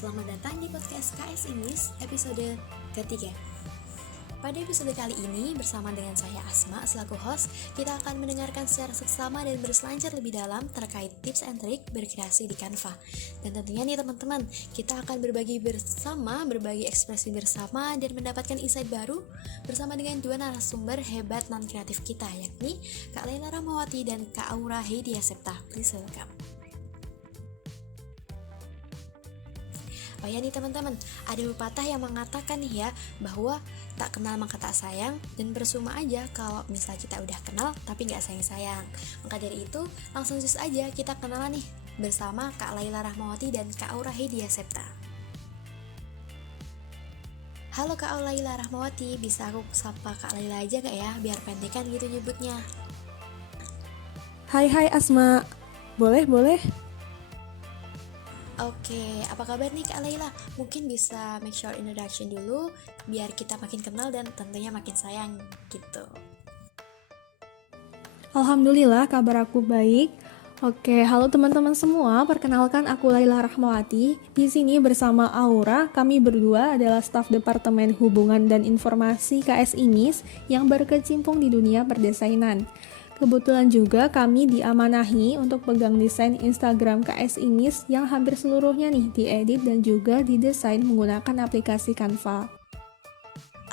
Selamat datang di podcast KS English episode ketiga. Pada episode kali ini bersama dengan saya Asma selaku host, kita akan mendengarkan secara seksama dan berselancar lebih dalam terkait tips and trik berkreasi di Canva. Dan tentunya nih teman-teman, kita akan berbagi ekspresi bersama dan mendapatkan insight baru bersama dengan dua narasumber hebat non-kreatif kita, yakni Kak Laila Rahmawati dan Kak Aura Heidia Septa. Please welcome. Oh ya nih teman-teman, ada pepatah yang mengatakan nih ya, bahwa tak kenal maka tak sayang, dan percuma aja kalau misal kita udah kenal tapi gak sayang-sayang. Maka dari itu, langsung just aja kita kenalan nih bersama Kak Laila Rahmawati dan Kak Aura Heidia Septa. Halo Kak Laila Rahmawati, bisa aku sapa Kak Laila aja gak ya, biar pendekan gitu nyebutnya. Hai Asma, boleh. Oke, apa kabar nih Kak Laila? Mungkin bisa make sure introduction dulu, biar kita makin kenal dan tentunya makin sayang gitu. Alhamdulillah kabar aku baik. Oke, halo teman-teman semua, perkenalkan aku Laila Rahmawati. Di sini bersama Aura, kami berdua adalah staf Departemen Hubungan dan Informasi KS Inis yang berkecimpung di dunia perdesainan. Kebetulan juga kami diamanahi untuk pegang desain Instagram KS Inis yang hampir seluruhnya nih diedit dan juga didesain menggunakan aplikasi Canva.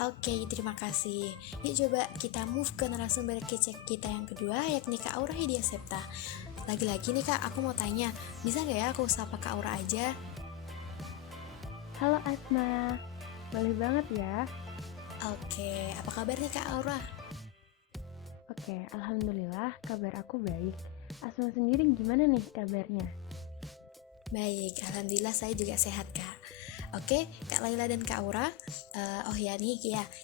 Oke, terima kasih. Yuk coba kita move ke narasumber kece kita yang kedua, yakni Kak Aura Heidia Septa. Lagi-lagi nih Kak, aku mau tanya, bisa gak ya aku sapa Kak Aura aja? Halo Asma, boleh banget ya. Oke, apa kabar nih Kak Aura? Oke, alhamdulillah kabar aku baik. Asma sendiri gimana nih kabarnya? Baik, alhamdulillah saya juga sehat Kak. Oke, Kak Laila dan Kak Aura,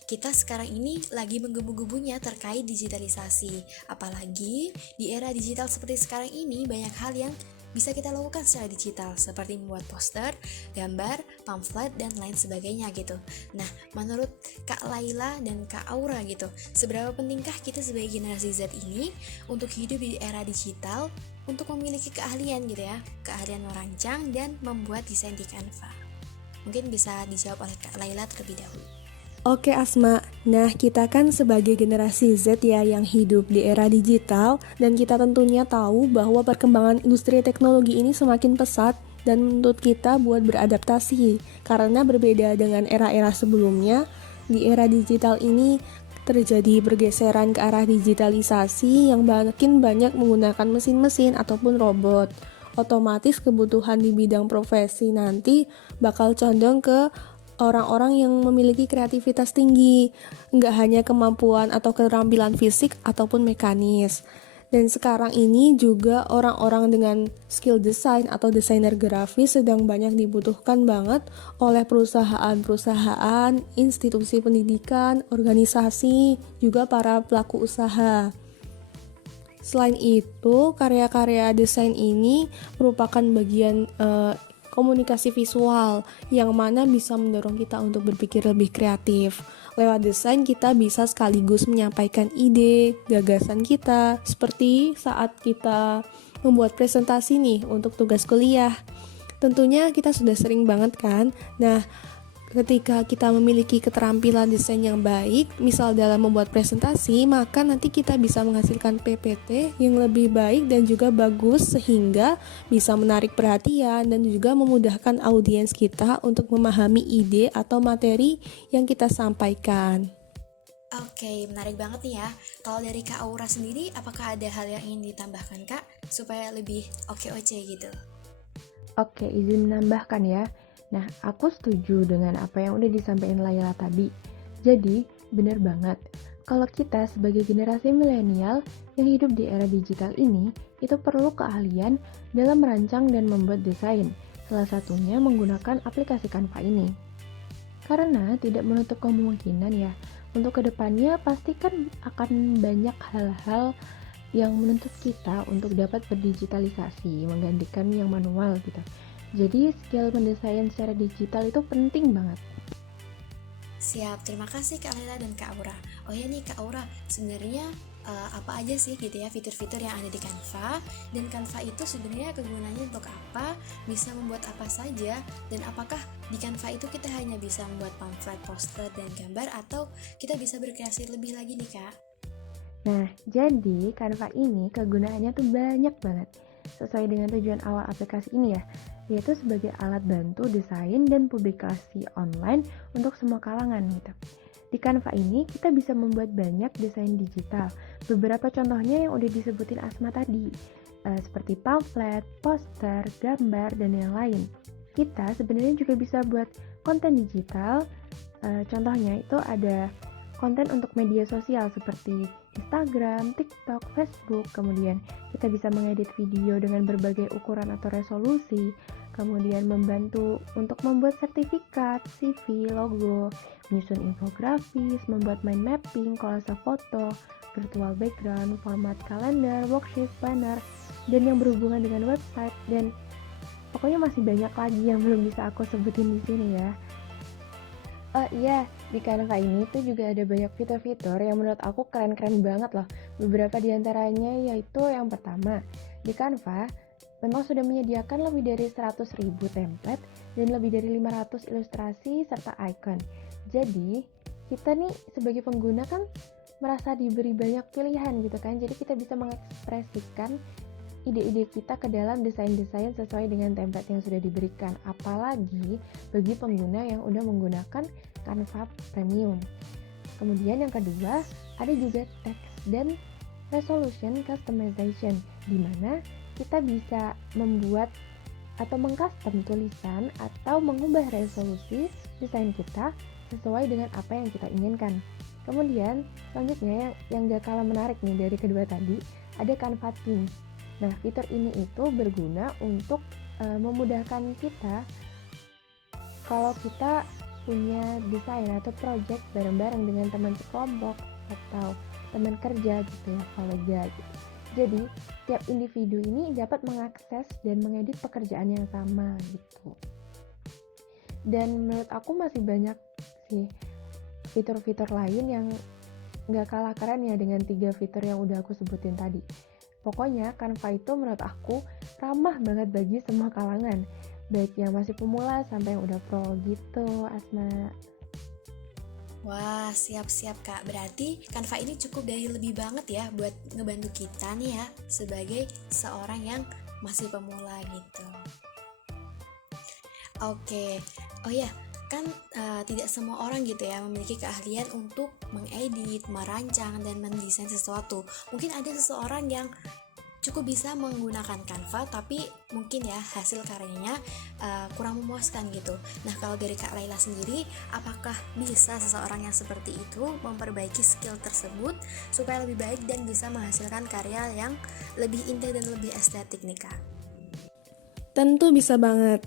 kita sekarang ini lagi menggebu-gebunya terkait digitalisasi. Apalagi di era digital seperti sekarang ini, banyak hal yang bisa kita lakukan secara digital, seperti membuat poster, gambar, pamflet, dan lain sebagainya gitu. Nah, menurut Kak Laila dan Kak Aura gitu, seberapa pentingkah kita sebagai generasi Z ini untuk hidup di era digital, untuk memiliki keahlian gitu ya, keahlian merancang dan membuat desain di Canva? Mungkin bisa dijawab oleh Kak Laila terlebih dahulu. Oke Asma, nah kita kan sebagai generasi Z ya yang hidup di era digital dan kita tentunya tahu bahwa perkembangan industri teknologi ini semakin pesat dan menuntut kita buat beradaptasi. Karena berbeda dengan era-era sebelumnya, di era digital ini terjadi pergeseran ke arah digitalisasi yang makin banyak menggunakan mesin-mesin ataupun robot. Otomatis kebutuhan di bidang profesi nanti bakal condong ke orang-orang yang memiliki kreativitas tinggi, nggak hanya kemampuan atau keterampilan fisik ataupun mekanis. Dan sekarang ini juga orang-orang dengan skill desain atau desainer grafis sedang banyak dibutuhkan banget oleh perusahaan-perusahaan, institusi pendidikan, organisasi, juga para pelaku usaha. Selain itu, karya-karya desain ini merupakan bagian komunikasi visual yang mana bisa mendorong kita untuk berpikir lebih kreatif. Lewat desain kita bisa sekaligus menyampaikan ide, gagasan kita, seperti saat kita membuat presentasi nih untuk tugas kuliah. Tentunya kita sudah sering banget kan? Nah, ketika kita memiliki keterampilan desain yang baik, misal dalam membuat presentasi, maka nanti kita bisa menghasilkan PPT yang lebih baik dan juga bagus sehingga bisa menarik perhatian dan juga memudahkan audiens kita untuk memahami ide atau materi yang kita sampaikan. Oke, menarik banget nih ya. Kalau dari Kak Aura sendiri, apakah ada hal yang ingin ditambahkan Kak, supaya lebih oke-oce gitu? Oke, izin menambahkan ya. Nah, aku setuju dengan apa yang udah disampaikan Laila tadi. Jadi, benar banget. Kalau kita sebagai generasi milenial yang hidup di era digital ini, itu perlu keahlian dalam merancang dan membuat desain. Salah satunya menggunakan aplikasi Canva ini. Karena tidak menutup kemungkinan ya, untuk kedepannya pasti kan akan banyak hal-hal yang menuntut kita untuk dapat berdigitalisasi, menggantikan yang manual gitu. Jadi skill mendesain secara digital itu penting banget. Siap, terima kasih Kak Laila dan Kak Aura. Oh ya nih Kak Aura, sebenarnya apa aja sih gitu ya fitur-fitur yang ada di Canva, dan Canva itu sebenarnya kegunaannya untuk apa, bisa membuat apa saja, dan apakah di Canva itu kita hanya bisa membuat pamflet, poster, dan gambar, atau kita bisa berkreasi lebih lagi nih Kak. Nah, jadi Canva ini kegunaannya tuh banyak banget. Sesuai dengan tujuan awal aplikasi ini ya, yaitu sebagai alat bantu desain dan publikasi online untuk semua kalangan gitu. Di Canva ini kita bisa membuat banyak desain digital. Beberapa contohnya yang udah disebutin Asma tadi, seperti pamflet, poster, gambar, dan yang lain. Kita sebenarnya juga bisa buat konten digital. Contohnya itu ada konten untuk media sosial seperti Instagram, TikTok, Facebook. Kemudian kita bisa mengedit video dengan berbagai ukuran atau resolusi. Kemudian membantu untuk membuat sertifikat, CV, logo, menyusun infografis, membuat mind mapping, kolase foto, virtual background, format kalender, worksheet, planner, dan yang berhubungan dengan website, dan pokoknya masih banyak lagi yang belum bisa aku sebutin di sini ya. Oh iya, di Canva ini tuh juga ada banyak fitur-fitur yang menurut aku keren-keren banget loh. Beberapa di antaranya yaitu yang pertama, di Canva memang sudah menyediakan lebih dari 100.000 template dan lebih dari 500 ilustrasi serta icon. Jadi, kita nih sebagai pengguna kan merasa diberi banyak pilihan gitu kan. Jadi kita bisa mengekspresikan ide-ide kita ke dalam desain-desain sesuai dengan template yang sudah diberikan. Apalagi bagi pengguna yang udah menggunakan Canva Premium. Kemudian yang kedua, ada juga text dan resolution customization, di mana kita bisa membuat atau mengcustom tulisan atau mengubah resolusi desain kita sesuai dengan apa yang kita inginkan. Kemudian selanjutnya yang gak kalah menarik nih dari kedua tadi, ada Canva Themes. Nah, fitur ini itu berguna untuk memudahkan kita kalau kita punya desain atau project bareng-bareng dengan teman sekelompok atau teman kerja gitu ya, kolega gitu. Jadi, tiap individu ini dapat mengakses dan mengedit pekerjaan yang sama gitu. Dan menurut aku masih banyak sih fitur-fitur lain yang gak kalah keren ya dengan 3 fitur yang udah aku sebutin tadi. Pokoknya Canva itu menurut aku ramah banget bagi semua kalangan, baik yang masih pemula sampai yang udah pro gitu, Asma. Wah, siap-siap Kak. Berarti Canva ini cukup dari lebih banget ya buat ngebantu kita nih ya sebagai seorang yang masih pemula gitu. Oke. Oh ya, kan tidak semua orang gitu ya memiliki keahlian untuk mengedit, merancang, dan mendesain sesuatu. Mungkin ada seseorang yang cukup bisa menggunakan Canva, tapi mungkin ya hasil karyanya kurang memuaskan gitu. Nah, kalau dari Kak Laila sendiri, apakah bisa seseorang yang seperti itu memperbaiki skill tersebut supaya lebih baik dan bisa menghasilkan karya yang lebih indah dan lebih estetik nih Kak? Tentu bisa banget.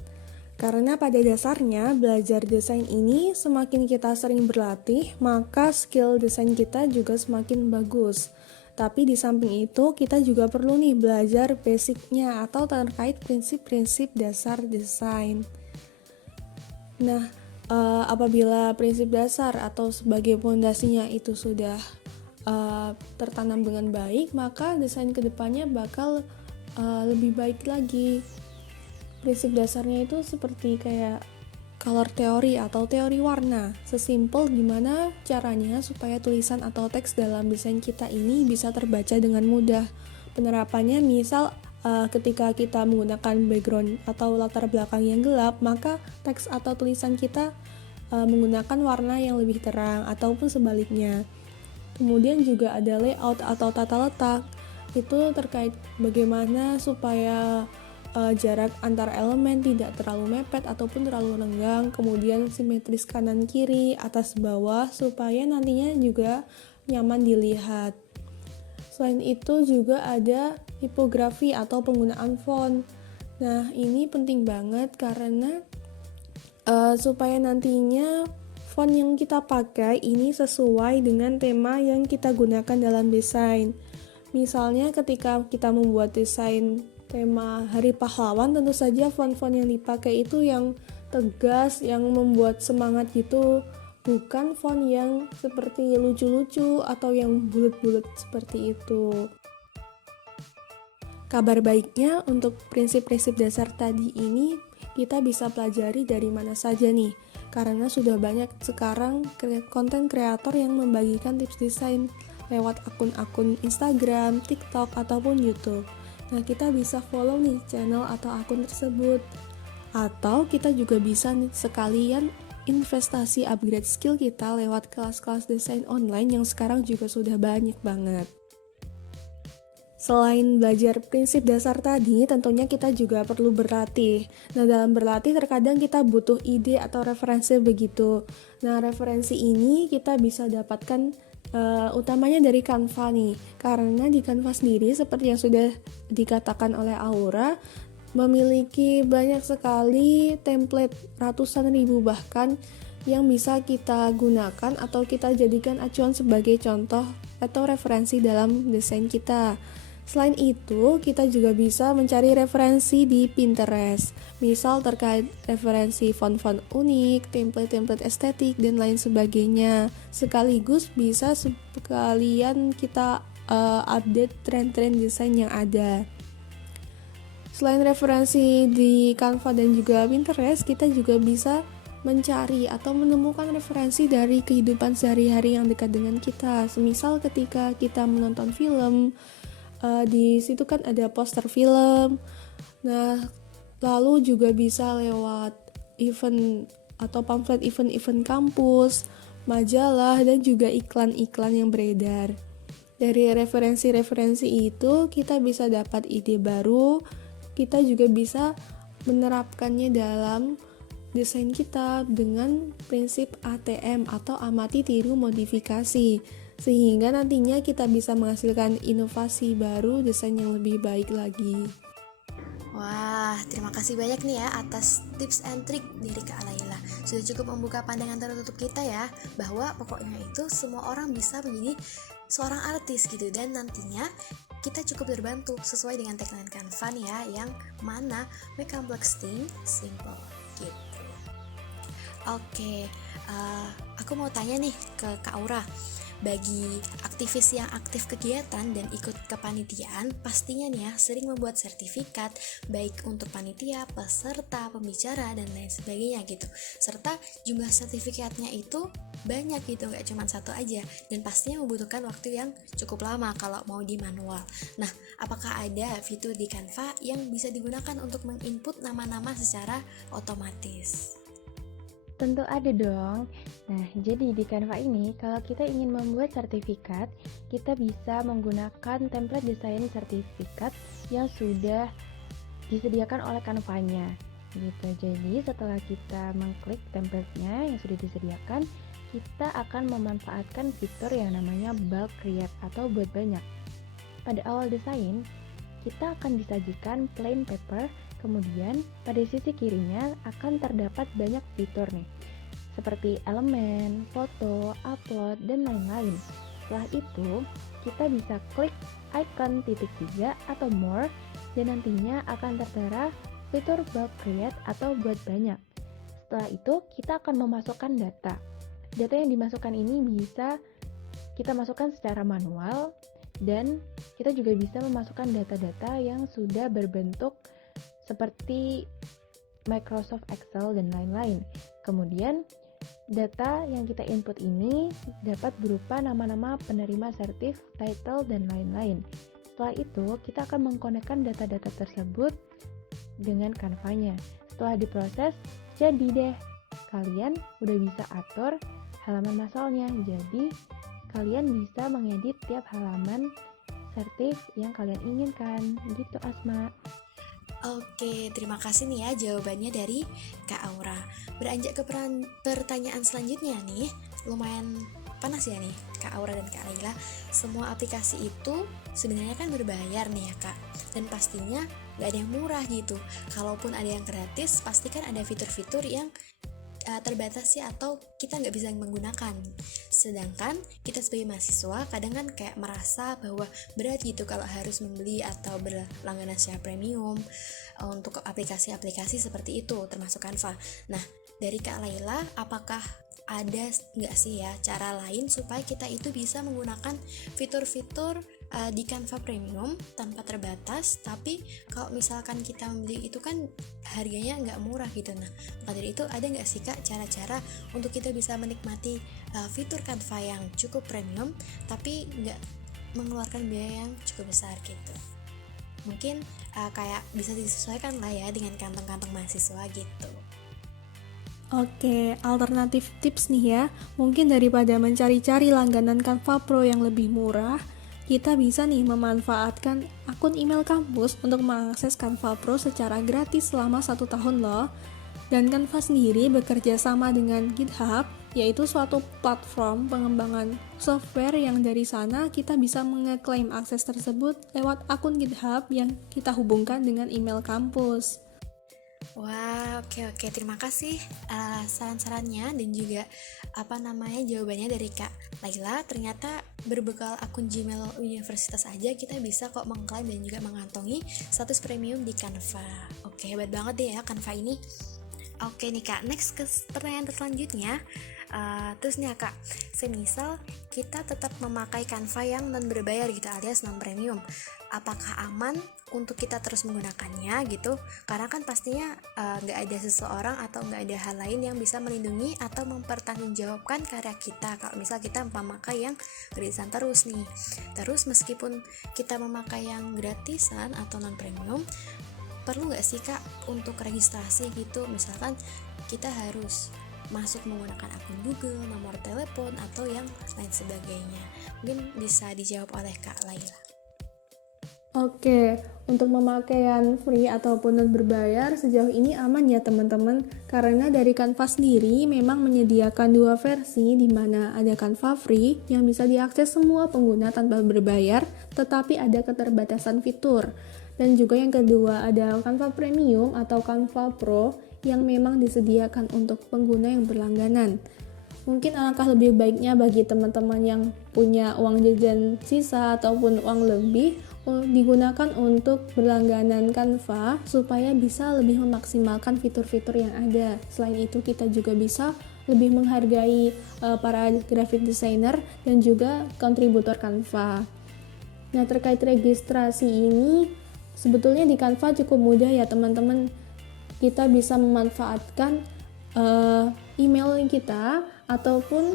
Karena pada dasarnya belajar desain ini semakin kita sering berlatih, maka skill desain kita juga semakin bagus. Tapi di samping itu kita juga perlu nih belajar basicnya atau terkait prinsip-prinsip dasar desain. Nah, apabila prinsip dasar atau sebagai fondasinya itu sudah tertanam dengan baik, maka desain kedepannya bakal lebih baik lagi. Prinsip dasarnya itu seperti kayak color theory atau teori warna, sesimpel gimana caranya supaya tulisan atau teks dalam desain kita ini bisa terbaca dengan mudah. Penerapannya misal ketika kita menggunakan background atau latar belakang yang gelap, maka teks atau tulisan kita menggunakan warna yang lebih terang ataupun sebaliknya. Kemudian juga ada layout atau tata letak, itu terkait bagaimana supaya jarak antar elemen tidak terlalu mepet ataupun terlalu renggang, kemudian simetris kanan kiri, atas bawah supaya nantinya juga nyaman dilihat. Selain itu juga ada tipografi atau penggunaan font. Nah, ini penting banget karena supaya nantinya font yang kita pakai ini sesuai dengan tema yang kita gunakan dalam desain. Misalnya ketika kita membuat desain tema Hari Pahlawan, tentu saja font-font yang dipakai itu yang tegas, yang membuat semangat gitu bukan font yang seperti lucu-lucu atau yang bulat-bulat seperti itu. Kabar baiknya untuk prinsip-prinsip dasar tadi ini kita bisa pelajari dari mana saja nih, karena sudah banyak sekarang konten kreator yang membagikan tips desain lewat akun-akun Instagram, TikTok, ataupun YouTube. Nah, kita bisa follow nih channel atau akun tersebut. Atau kita juga bisa nih sekalian investasi upgrade skill kita lewat kelas-kelas desain online yang sekarang juga sudah banyak banget. Selain belajar prinsip dasar tadi, tentunya kita juga perlu berlatih. Nah, dalam berlatih terkadang kita butuh ide atau referensi begitu. Nah, referensi ini kita bisa dapatkan utamanya dari Canva nih. Karena di Canva sendiri, seperti yang sudah dikatakan oleh Aura, memiliki banyak sekali template ratusan ribu bahkan yang bisa kita gunakan atau kita jadikan acuan sebagai contoh atau referensi dalam desain kita. Selain itu, kita juga bisa mencari referensi di Pinterest, misal terkait referensi font-font unik, template-template estetik, dan lain sebagainya. Sekaligus bisa sekalian kita update tren-tren desain yang ada. Selain referensi di Canva dan juga Pinterest, kita juga bisa mencari atau menemukan referensi dari kehidupan sehari-hari yang dekat dengan kita. Semisal ketika kita menonton film, di situ kan ada poster film. Nah, lalu juga bisa lewat event atau pamflet event-event kampus, majalah, dan juga iklan-iklan yang beredar. Dari referensi-referensi itu kita bisa dapat ide baru, kita juga bisa menerapkannya dalam desain kita dengan prinsip ATM atau amati, tiru, modifikasi, sehingga nantinya kita bisa menghasilkan inovasi baru, desain yang lebih baik lagi. Wah, terima kasih banyak nih ya atas tips and trik dari Kak Laila. Sudah cukup membuka pandangan tertutup kita ya, bahwa pokoknya itu semua orang bisa menjadi seorang artis gitu, dan nantinya kita cukup terbantu sesuai dengan tagline Canva ya, yang mana make complex thing simple gitu. Oke, aku mau tanya nih ke Kak Aura. Bagi aktivis yang aktif kegiatan dan ikut kepanitiaan, pastinya nih ya sering membuat sertifikat baik untuk panitia, peserta, pembicara, dan lain sebagainya gitu. Serta jumlah sertifikatnya itu banyak gitu, gak cuma satu aja, dan pastinya membutuhkan waktu yang cukup lama kalau mau di manual. Nah, apakah ada fitur di Canva yang bisa digunakan untuk menginput nama-nama secara otomatis? Tentu ada dong. Nah, jadi di Canva ini, kalau kita ingin membuat sertifikat, kita bisa menggunakan template desain sertifikat yang sudah disediakan oleh Canva-nya. Gitu. Jadi, setelah kita mengklik template-nya yang sudah disediakan, kita akan memanfaatkan fitur yang namanya bulk create atau buat banyak. Pada awal desain, kita akan disajikan plain paper. Kemudian pada sisi kirinya akan terdapat banyak fitur nih, seperti elemen, foto, upload, dan lain-lain. Setelah itu, kita bisa klik icon titik 3 atau more, dan nantinya akan tertera fitur bulk create atau buat banyak. Setelah itu, kita akan memasukkan data. Data yang dimasukkan ini bisa kita masukkan secara manual, dan kita juga bisa memasukkan data-data yang sudah berbentuk seperti Microsoft Excel dan lain-lain. Kemudian, data yang kita input ini dapat berupa nama-nama penerima sertif, title, dan lain-lain. Setelah itu, kita akan mengkonekkan data-data tersebut dengan Canva-nya. Setelah diproses, jadi deh. Kalian udah bisa atur halaman masalnya. Jadi, kalian bisa mengedit tiap halaman sertif yang kalian inginkan. Gitu, Asma. Oke, terima kasih nih ya jawabannya dari Kak Aura. Beranjak ke pertanyaan selanjutnya nih, lumayan panas ya nih Kak Aura dan Kak Laila. Semua aplikasi itu sebenarnya kan berbayar nih ya Kak, dan pastinya gak ada yang murah gitu. Kalaupun ada yang gratis, pasti kan ada fitur-fitur yang terbatas ya, atau kita nggak bisa menggunakan. Sedangkan kita sebagai mahasiswa kadang kan kayak merasa bahwa berat gitu kalau harus membeli atau berlangganan secara premium untuk aplikasi-aplikasi seperti itu, termasuk Canva. Nah, dari Kak Laila, apakah ada nggak sih ya cara lain supaya kita itu bisa menggunakan fitur-fitur di Canva Premium tanpa terbatas, tapi kalau misalkan kita membeli itu kan harganya nggak murah gitu. Nah, maka dari itu ada nggak sih Kak cara-cara untuk kita bisa menikmati fitur Canva yang cukup premium tapi nggak mengeluarkan biaya yang cukup besar gitu? Mungkin kayak bisa disesuaikan lah ya dengan kantong-kantong mahasiswa gitu. Oke, alternatif tips nih ya. Mungkin daripada mencari-cari langganan Canva Pro yang lebih murah, kita bisa nih memanfaatkan akun email kampus untuk mengakses Canva Pro secara gratis selama 1 tahun loh. Dan Canva sendiri bekerja sama dengan GitHub, yaitu suatu platform pengembangan software yang dari sana kita bisa mengeklaim akses tersebut lewat akun GitHub yang kita hubungkan dengan email kampus. Wah, oke, terima kasih saran-sarannya dan juga jawabannya dari Kak Laila. Ternyata berbekal akun Gmail universitas aja kita bisa kok mengklaim dan juga mengantongi status premium di Canva. Oke, hebat banget deh ya Canva ini. Oke nih Kak, next ke pertanyaan selanjutnya. Terus nih ya Kak, semisal kita tetap memakai Canva yang non berbayar gitu alias non premium, apakah aman untuk kita terus menggunakannya gitu? Karena kan pastinya nggak ada seseorang atau nggak ada hal lain yang bisa melindungi atau mempertanggungjawabkan karya kita kalau misal kita memakai yang gratisan terus nih. Terus meskipun kita memakai yang gratisan atau non premium, perlu nggak sih Kak untuk registrasi gitu? Misalkan kita harus masuk menggunakan akun Google, nomor telepon, atau yang lain sebagainya. Mungkin bisa dijawab oleh Kak Laila. Oke, untuk pemakaian free ataupun non berbayar sejauh ini aman ya teman-teman, karena dari Canva sendiri memang menyediakan 2 versi di mana ada Canva free yang bisa diakses semua pengguna tanpa berbayar, tetapi ada keterbatasan fitur. Dan juga yang kedua ada Canva Premium atau Canva Pro yang memang disediakan untuk pengguna yang berlangganan. Mungkin alangkah lebih baiknya bagi teman-teman yang punya uang jajan sisa ataupun uang lebih digunakan untuk berlangganan Canva supaya bisa lebih memaksimalkan fitur-fitur yang ada. Selain itu kita juga bisa lebih menghargai para graphic designer dan juga kontributor Canva. Nah, terkait registrasi ini sebetulnya di Canva cukup mudah ya teman-teman. Kita bisa memanfaatkan email kita ataupun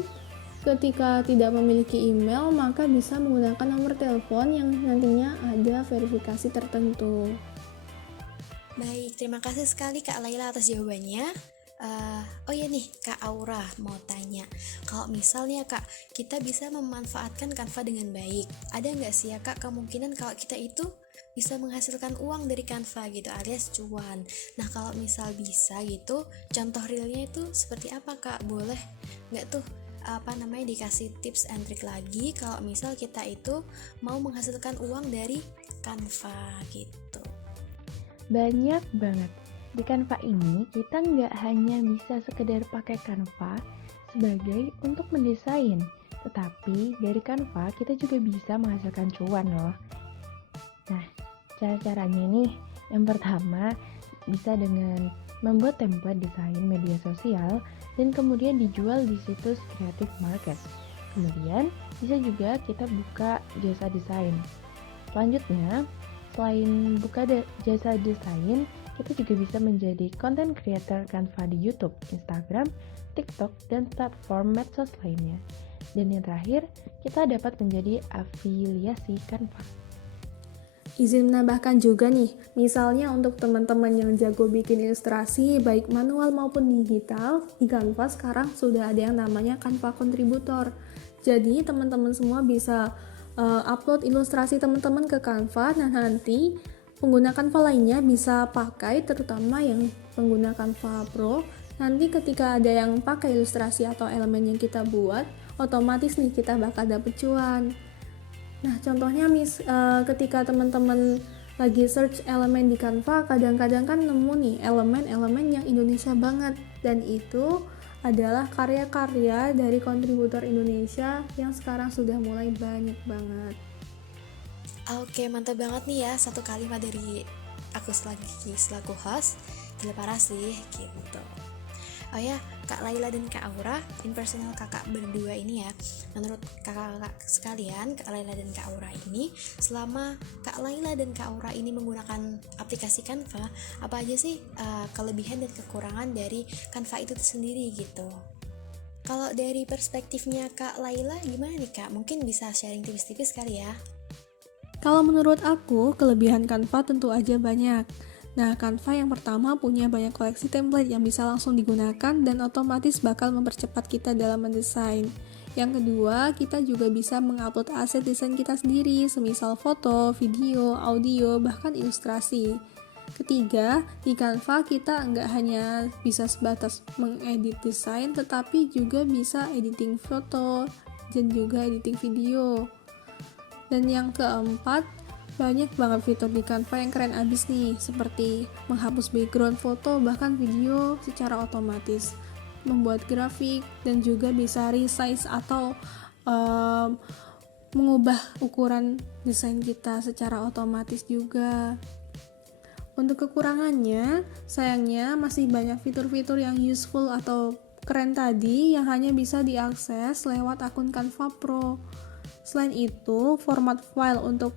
ketika tidak memiliki email maka bisa menggunakan nomor telepon yang nantinya ada verifikasi tertentu. Baik, terima kasih sekali Kak Laila atas jawabannya. Oh ya nih Kak Aura mau tanya, kalau misalnya Kak kita bisa memanfaatkan Canva dengan baik, ada nggak sih ya Kak kemungkinan kalau kita itu bisa menghasilkan uang dari Canva gitu alias cuan? Nah kalau misal bisa gitu, contoh realnya itu seperti apa Kak? Boleh nggak tuh dikasih tips and trick lagi kalau misal kita itu mau menghasilkan uang dari Canva gitu? Banyak banget. Di Canva ini kita nggak hanya bisa sekedar pakai Canva sebagai untuk mendesain, tetapi dari Canva kita juga bisa menghasilkan cuan loh. Nah, cara-caranya nih, yang pertama bisa dengan membuat template desain media sosial dan kemudian dijual di situs Creative Market. Kemudian bisa juga kita buka jasa desain. Selanjutnya, selain buka jasa desain, kita juga bisa menjadi content creator Canva di YouTube, Instagram, TikTok, dan platform medsos lainnya. Dan yang terakhir, kita dapat menjadi afiliasi Canva. Izin menambahkan juga nih, misalnya untuk teman-teman yang jago bikin ilustrasi baik manual maupun digital, di Canva sekarang sudah ada yang namanya Canva Contributor. Jadi teman-teman semua bisa upload ilustrasi teman-teman ke Canva, dan nanti pengguna Canva lainnya bisa pakai, terutama yang pengguna Canva Pro. Nanti ketika ada yang pakai ilustrasi atau elemen yang kita buat, otomatis nih kita bakal dapet cuan. Nah, contohnya ketika teman-teman lagi search elemen di Canva, kadang-kadang kan nemu nih elemen-elemen yang Indonesia banget, dan itu adalah karya-karya dari kontributor Indonesia yang sekarang sudah mulai banyak banget. Oke, mantap banget nih ya satu kalimat dari aku selaku host. Gila parah sih gitu. Oh ya, Kak Laila dan Kak Aura, impersonal kakak berdua ini ya. Menurut kakak-kakak sekalian, Kak Laila dan Kak Aura ini, selama Kak Laila dan Kak Aura ini menggunakan aplikasi Canva, apa aja sih kelebihan dan kekurangan dari Canva itu sendiri gitu? Kalau dari perspektifnya Kak Laila gimana nih Kak? Mungkin bisa sharing tipis-tipis kali ya? Kalau menurut aku, kelebihan Canva tentu aja banyak. Nah, Canva yang pertama punya banyak koleksi template yang bisa langsung digunakan dan otomatis bakal mempercepat kita dalam mendesain. Yang kedua, kita juga bisa mengupload aset desain kita sendiri, semisal foto, video, audio, bahkan ilustrasi. Ketiga, di Canva kita nggak hanya bisa sebatas mengedit desain, tetapi juga bisa editing foto dan juga editing video. Dan yang keempat, banyak banget fitur di Canva yang keren abis nih, seperti menghapus background foto bahkan video secara otomatis, membuat grafik, dan juga bisa resize atau mengubah ukuran desain kita secara otomatis juga. Untuk kekurangannya, sayangnya masih banyak fitur-fitur yang useful atau keren tadi yang hanya bisa diakses lewat akun Canva Pro. Selain itu, format file untuk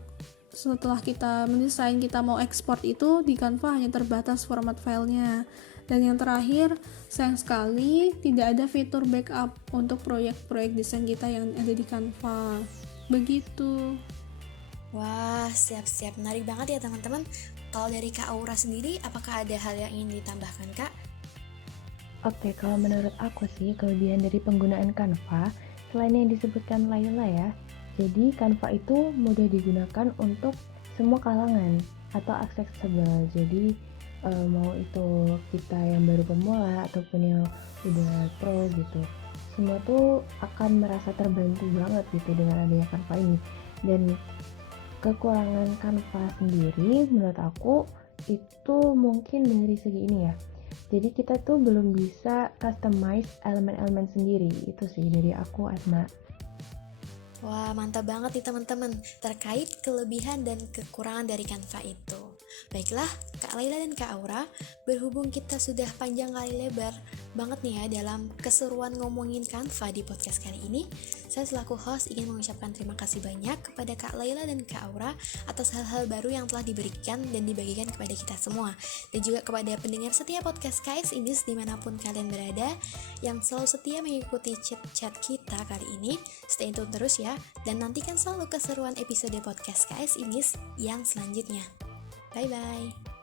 setelah kita mendesain, kita mau ekspor itu di Canva hanya terbatas format filenya. Dan yang terakhir, sayang sekali tidak ada fitur backup untuk proyek-proyek desain kita yang ada di Canva. Begitu. Wah, siap-siap, menarik banget ya teman-teman. Kalau dari Kak Aura sendiri, apakah ada hal yang ingin ditambahkan Kak? Oke, kalau menurut aku sih kelebihan dari penggunaan Canva selain yang disebutkan Laila ya, jadi Canva itu mudah digunakan untuk semua kalangan atau accessible. Jadi mau itu kita yang baru pemula ataupun yang udah pro gitu, semua tuh akan merasa terbantu banget gitu dengan adanya Canva ini. Dan kekurangan Canva sendiri menurut aku itu mungkin dari segi ini ya. Jadi kita tuh belum bisa customize elemen-elemen sendiri. Itu sih dari aku, Asma. Wah, mantap banget nih teman-teman terkait kelebihan dan kekurangan dari Canva itu. Baiklah, Kak Laila dan Kak Aura, berhubung kita sudah panjang kali lebar banget nih ya dalam keseruan ngomongin Canva di podcast kali ini, saya selaku host ingin mengucapkan terima kasih banyak kepada Kak Laila dan Kak Aura atas hal-hal baru yang telah diberikan dan dibagikan kepada kita semua, dan juga kepada pendengar setia podcast KS Indus dimanapun kalian berada yang selalu setia mengikuti chat-chat kita kali ini. Stay tune terus ya, dan nantikan selalu keseruan episode podcast KS Indus yang selanjutnya. Bye-bye.